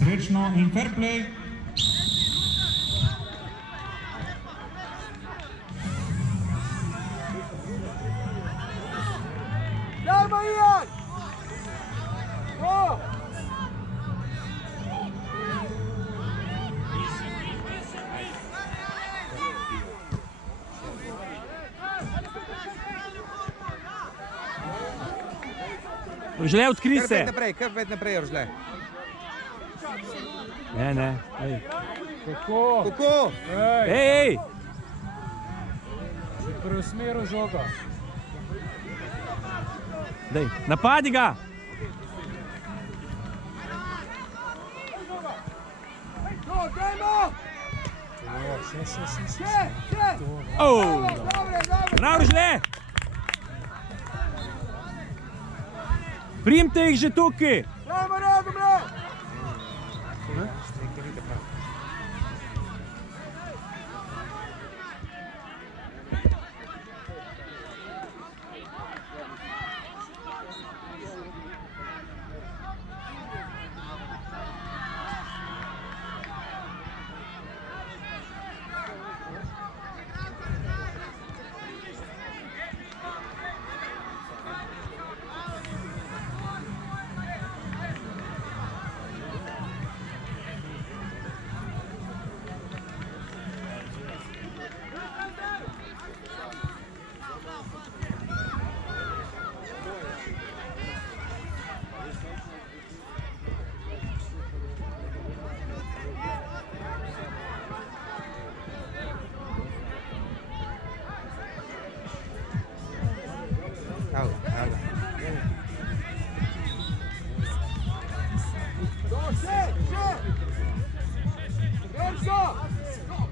Srečno in fair play. Dajmo, Ian! Go! Rožle, odkri se! Kar pet naprej, Rožle. Ne, ej. Kako? Ej! Preusmeri žogo. Dej, napadi ga! Dajmo! Še! Dobre! Prav, Rožle! Primte jih že tukaj! Dajmo, Radomlje!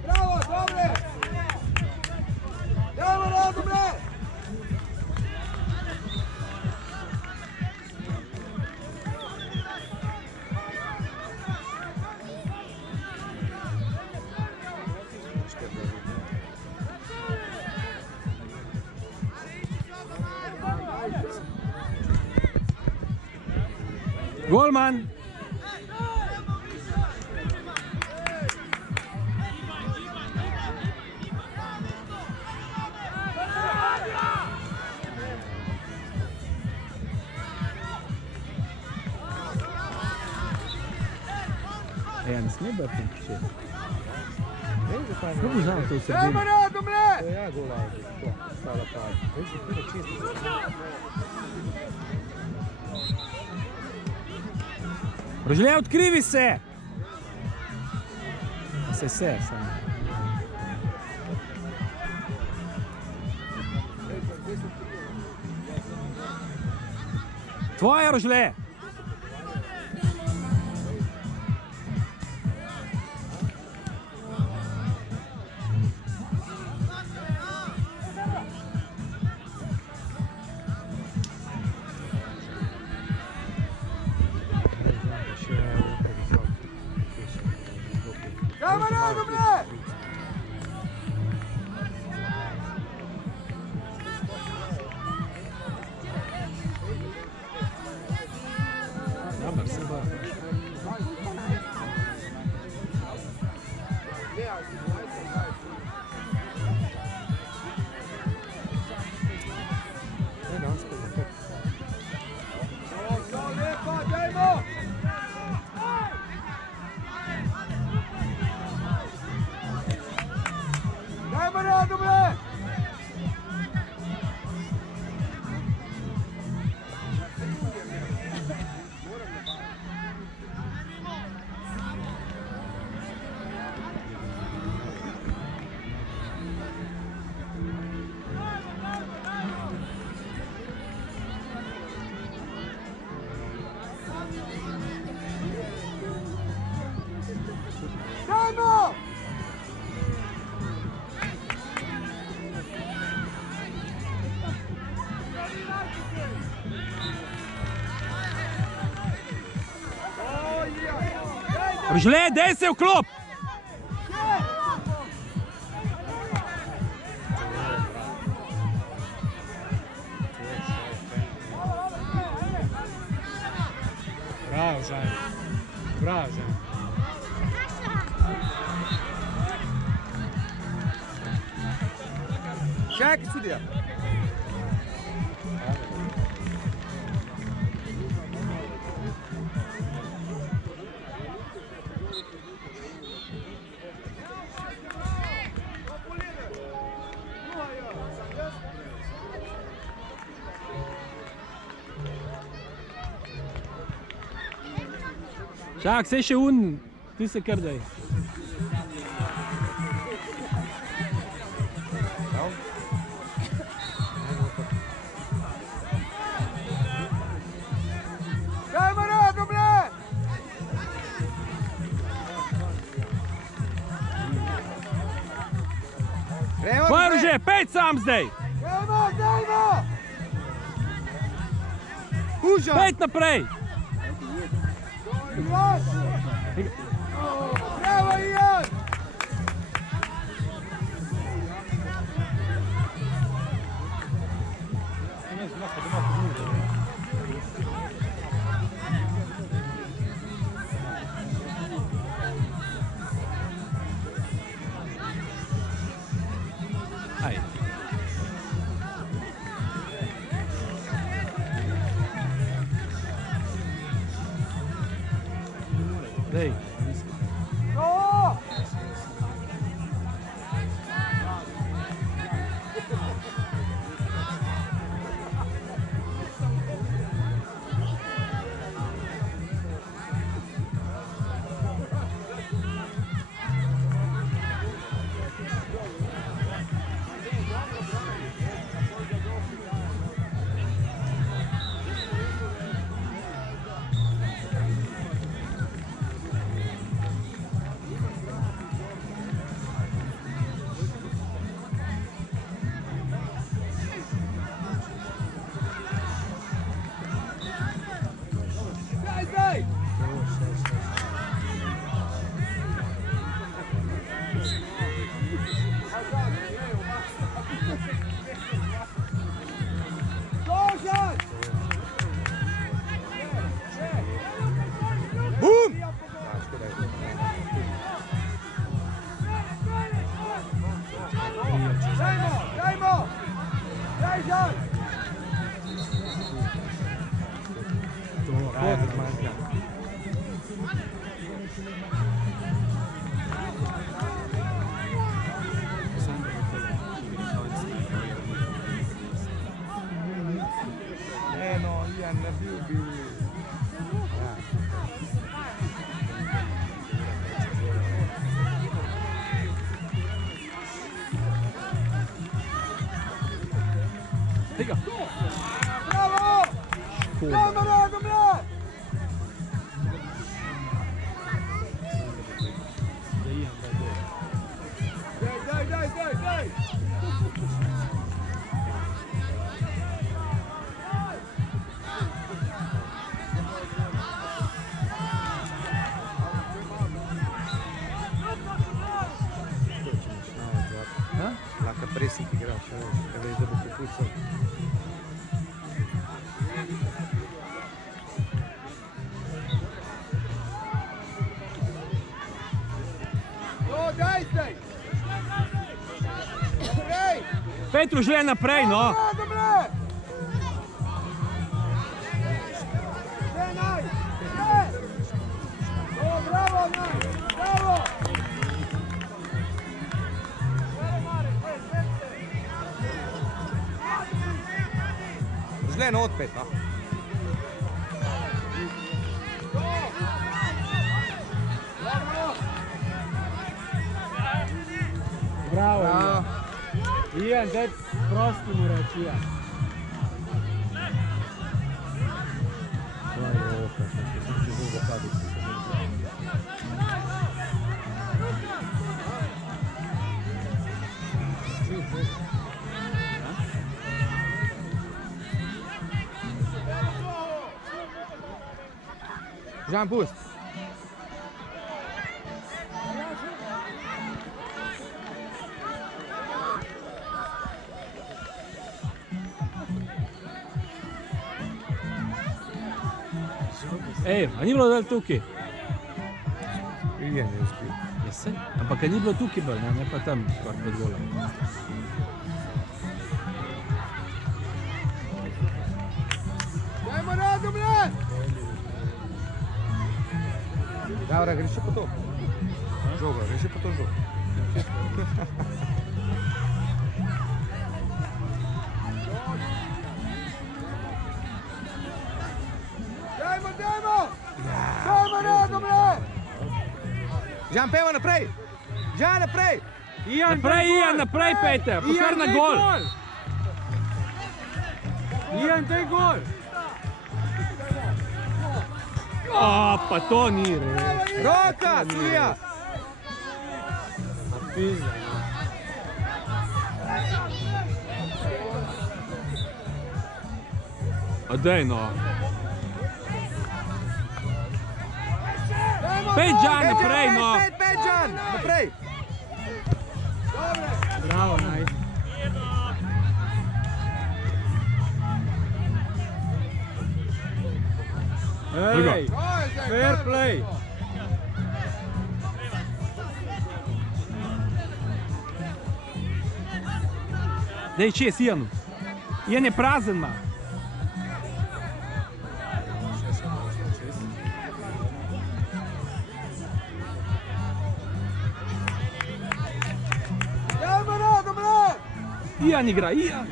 Bravo, dobre! Dajmo, Radomlje! Golman! Ja ne sme biti nekaj. Kako bi znal to v sredini? Dajmo, Radomlje! Ja, gola, to, stala pad. Veš, da je čisto. Rožle, odkrivi se! Se samo. Tvoja, Rožle! Dajmo, Radomlje! Dajmo! Dajmo, Radomlje! Dajmo! Rožle, dej se vklop! Bravo, Žan. Bravo, Žan. Čakaj sudija. Čak, se še un, ti se kar daj. Dajmo rado, bre! Tvoje Rože, pet sam zdaj! Dajmo! Uža! Pet naprej! Glas! Bravo, Ian! Ajde. Dej. No! Daj! Dožan! Bum! Dajmo! Daj, Žan! Kot zmanjka. No, Ian, nabil bi... Tega. Bravo! Dajmo rado, bre! Daj! Laka presik igrač, kada veš, da bo popucal. No, daj zdaj! Naprej! Pet Rože naprej, no! Rado, bre! Naj! O, bravo, Naj! Bravo! Žleno odpet, no. Bravo, Ian. Ian, daj prosti mu reči, Ian. Žan, pust. Ej, a ni bilo dal tukaj? Ian je uspil. Jesi? Ampak a ni bilo tukaj bolj, ne pa tam, skoraj pred golom. Dobra, greš še po to. Žogo, greš še po to žogo. Dajmo, dajmo! Dajmo redom, le! Žan, peva naprej! Žan, naprej! Naprej, Peter, pa kar na gol. Ian, daj gol. Pa to ni res. Roka, Tulija! Pizda, no. Daj, no. Pet, Žan, naprej, no. Pet, Žan, naprej! Bravo, naj. Ej, fair play. Dej, čez, Ian. Ian je prazen, ma. Dajmo redom, le! Ian igra, Ian.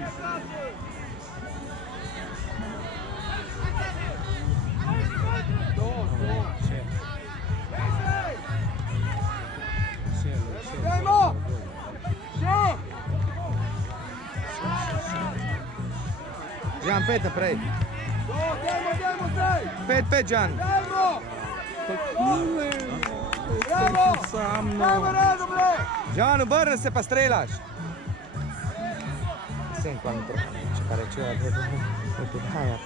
Dajmo! Še! Žan, pet naprej. Dajmo, zdaj! Pet, Žan. Dajmo! Bravo! Dajmo redom, le! Žan, obrni se pa strelaš. Sem, ko mi če pa rečeva, da podaja.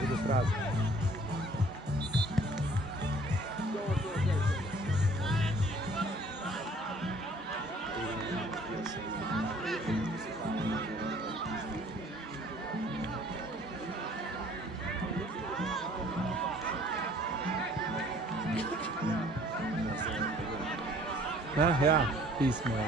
Budu prazen. Ja, pismo je.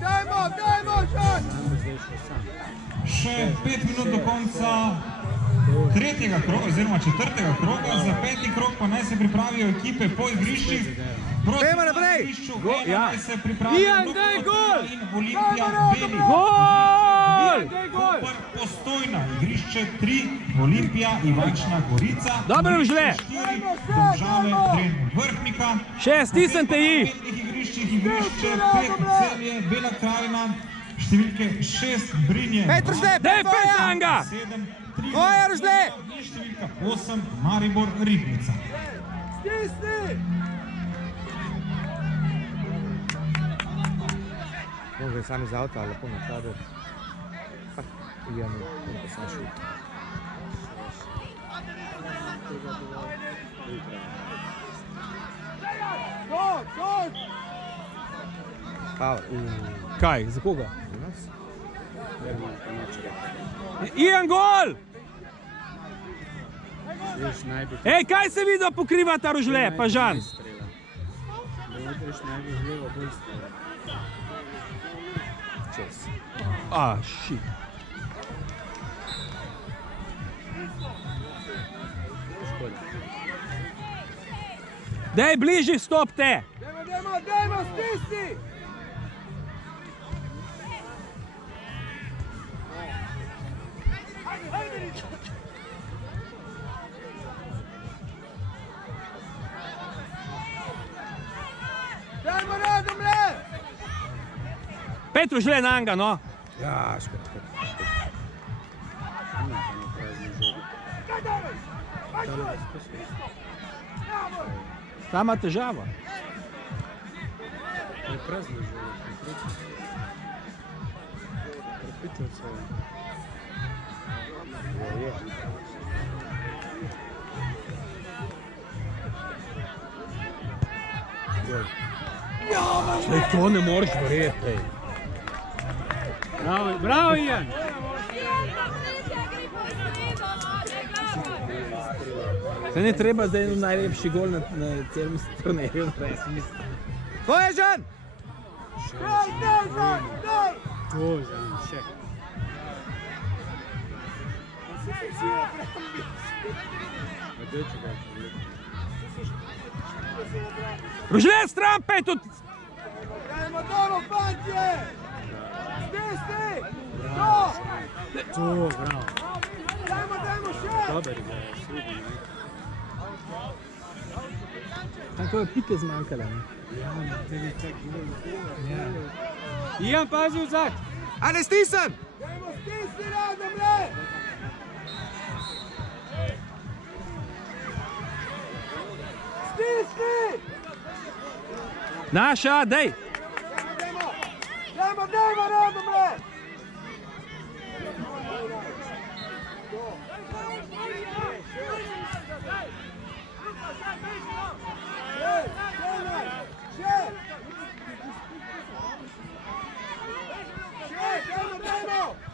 Dajmo, Žan! Še 5 minut do konca tretjega kroga, oziroma četrtega kroga. Za peti krog pa naj se pripravijo ekipe po igriščih. Pejmo naprej! Naj se pripravijo Ian, daj gol! in Olimpija Beli. Gol! Koper Postojna, igrišče 3, Olimpija Ivačna Gorica. Dobro, Rožle! 4, Domžale Dren Vrhnika. 6, nisem te ji! Igrišče 5, Celje, Bela Krajina, številke 6, Brinje. Pet, Rožle, Daj, pet, pet na njega! 7, 3, Tvoja, Rožle! številka 8, Maribor Ribnica. Stisni! Može sam iz auta, lepo napadati. Ian, pa sam šut. Gol! Power. Kaj, za koga? U nas? Ian, gol! Ej, kaj se vidi, da pokriva ta Rožle, pa Žan? Čez. Shit. Daj, bližji vstop te! Dajmo, stisni! Dajmo redom, le! Pet Rožle na njega, no. Ja, škoda. Sama težava. Je prazno že. Prepričal se je. Zdaj, to ne moreš verjeti. Bravo, Ian! Se ne treba zdaj najlepši gol na celem turnirju narediti. Ko je Žan? Daj, daj, daj, daj! To je še. Rožle, stran pet od... Dajmo dolo, fantje! Stisni! To! To, bravo. Dajmo še! Dober je, super. Tako je pike zmanjkala. Ian, pazi v zad! A ne stisnem! Dajmo stisni, Radomlje! Stisni! Naša, dej! Dajmo, Radomlje!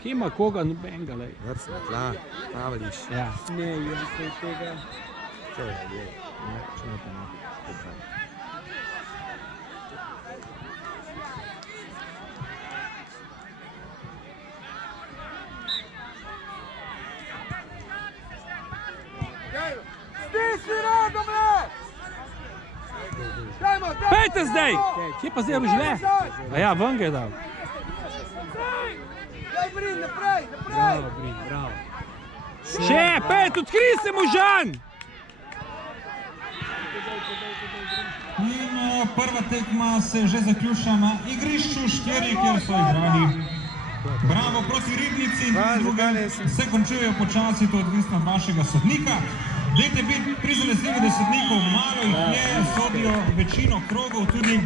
Kje ima koga, nobenega, lej. Vrst na tla, pavliš. Ja. Ne, jaz se tega... Čo je, je. Ne, čo ne pa ne. Stisni, Radomlje! Dajmo, dajmo! Pejte zdaj! Kje pa zdaj rožle? A ja, ven ga je dal. Daj, Brin, naprej, naprej! Bravo, Brin, bravo. Še, pet, odkri se mu, Žan! In prva tekma se že zaključa na igrišču 4, kjer so igrali. Bravo proti Ribnici, druge se končujejo počasi, to je odvisno od vašega sodnika. Dajte biti prizanesljivi, da sodnikov malo jih je, sodijo večino krogov, tudi